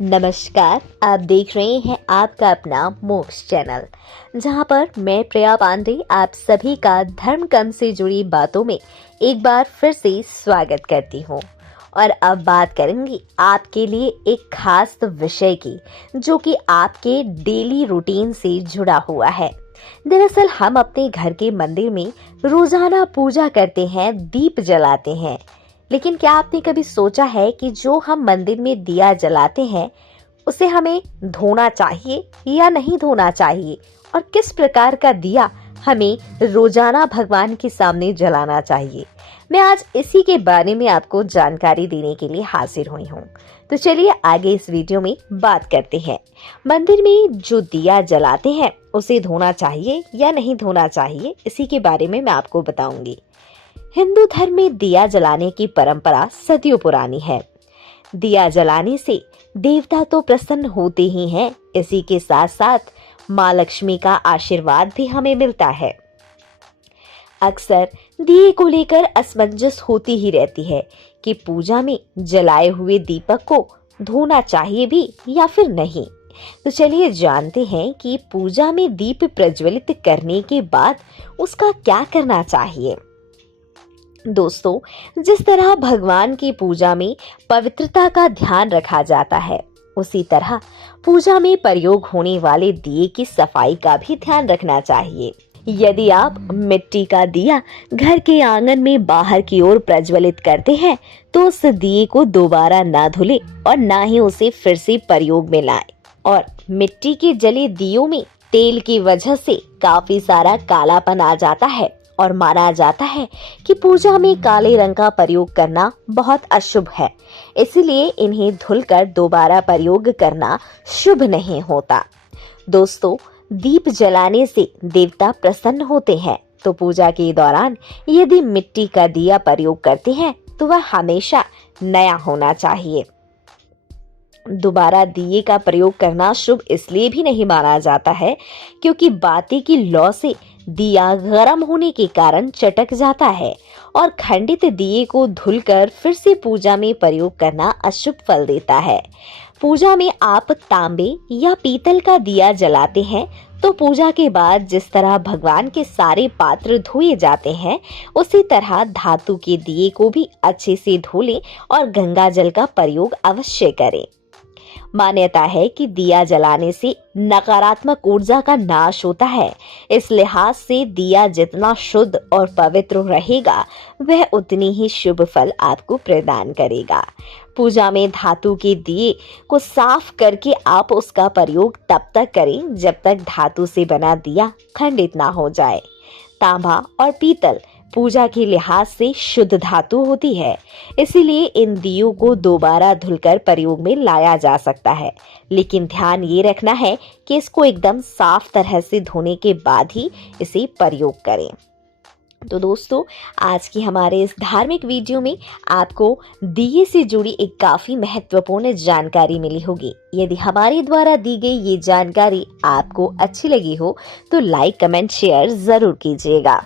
नमस्कार। आप देख रहे हैं आपका अपना मोक्ष चैनल, जहां पर मैं प्रिया पांडे आप सभी का धर्म कर्म से जुड़ी बातों में एक बार फिर से स्वागत करती हूं। और अब बात करेंगे आपके लिए एक खास विषय की, जो कि आपके डेली रूटीन से जुड़ा हुआ है। दरअसल हम अपने घर के मंदिर में रोजाना पूजा करते हैं, दीप जलाते हैं। लेकिन क्या आपने कभी सोचा है कि जो हम मंदिर में दिया जलाते हैं उसे हमें धोना चाहिए या नहीं धोना चाहिए, और किस प्रकार का दिया हमें रोजाना भगवान के सामने जलाना चाहिए? मैं आज इसी के बारे में आपको जानकारी देने के लिए हाजिर हुई हूँ। तो चलिए आगे इस वीडियो में बात करते हैं। मंदिर में जो दिया जलाते हैं उसे धोना चाहिए या नहीं धोना चाहिए, इसी के बारे में मैं आपको बताऊंगी। हिंदू धर्म में दिया जलाने की परंपरा सदियों पुरानी है। दिया जलाने से देवता तो प्रसन्न होते ही हैं, इसी के साथ साथ माँ लक्ष्मी का आशीर्वाद भी हमें मिलता है। अक्सर दिए को लेकर असमंजस होती ही रहती है कि पूजा में जलाए हुए दीपक को धोना चाहिए भी या फिर नहीं। तो चलिए जानते हैं कि पूजा में दीप प्रज्वलित करने के बाद उसका क्या करना चाहिए। दोस्तों, जिस तरह भगवान की पूजा में पवित्रता का ध्यान रखा जाता है, उसी तरह पूजा में प्रयोग होने वाले दिए की सफाई का भी ध्यान रखना चाहिए। यदि आप मिट्टी का दिया घर के आंगन में बाहर की ओर प्रज्वलित करते हैं, तो उस दिए को दोबारा ना धुलें और ना ही उसे फिर से प्रयोग में लाएं। और मिट्टी के जले दियों में तेल की वजह से काफी सारा कालापन आ जाता है और माना जाता है कि पूजा में काले रंग का प्रयोग करना बहुत अशुभ है। इसलिए इन्हें धुलकर दोबारा प्रयोग करना शुभ नहीं होता। दोस्तों, दीप जलाने से देवता प्रसन्न होते हैं, तो पूजा के दौरान यदि मिट्टी का दिया प्रयोग करते हैं तो वह हमेशा नया होना चाहिए। दोबारा दिए का प्रयोग करना शुभ इसलिए भी नहीं माना जाता है क्योंकि बाती की लौ से दिया गर्म होने के कारण चटक जाता है, और खंडित दिए को धुलकर फिर से पूजा में प्रयोग करना अशुभ फल देता है। पूजा में आप तांबे या पीतल का दिया जलाते हैं तो पूजा के बाद जिस तरह भगवान के सारे पात्र धोए जाते हैं, उसी तरह धातु के दिए को भी अच्छे से धो लें और गंगा जल का प्रयोग अवश्य करें। मान्यता है कि दिया जलाने से नकारात्मक ऊर्जा का नाश होता है। इस लिहाज से दिया जितना शुद्ध और पवित्र रहेगा, वह उतनी ही शुभ फल आपको प्रदान करेगा। पूजा में धातु के दिए को साफ करके आप उसका प्रयोग तब तक करें जब तक धातु से बना दिया खंडित ना हो जाए। तांबा और पीतल पूजा के लिहाज से शुद्ध धातु होती है, इसीलिए इन दियों को दोबारा धुलकर प्रयोग में लाया जा सकता है। लेकिन ध्यान ये रखना है कि इसको एकदम साफ तरह से धोने के बाद ही इसे प्रयोग करें। तो दोस्तों, आज की हमारे इस धार्मिक वीडियो में आपको दिए से जुड़ी एक काफी महत्वपूर्ण जानकारी मिली होगी। यदि हमारे द्वारा दी गई ये जानकारी आपको अच्छी लगी हो तो लाइक, कमेंट, शेयर जरूर कीजिएगा।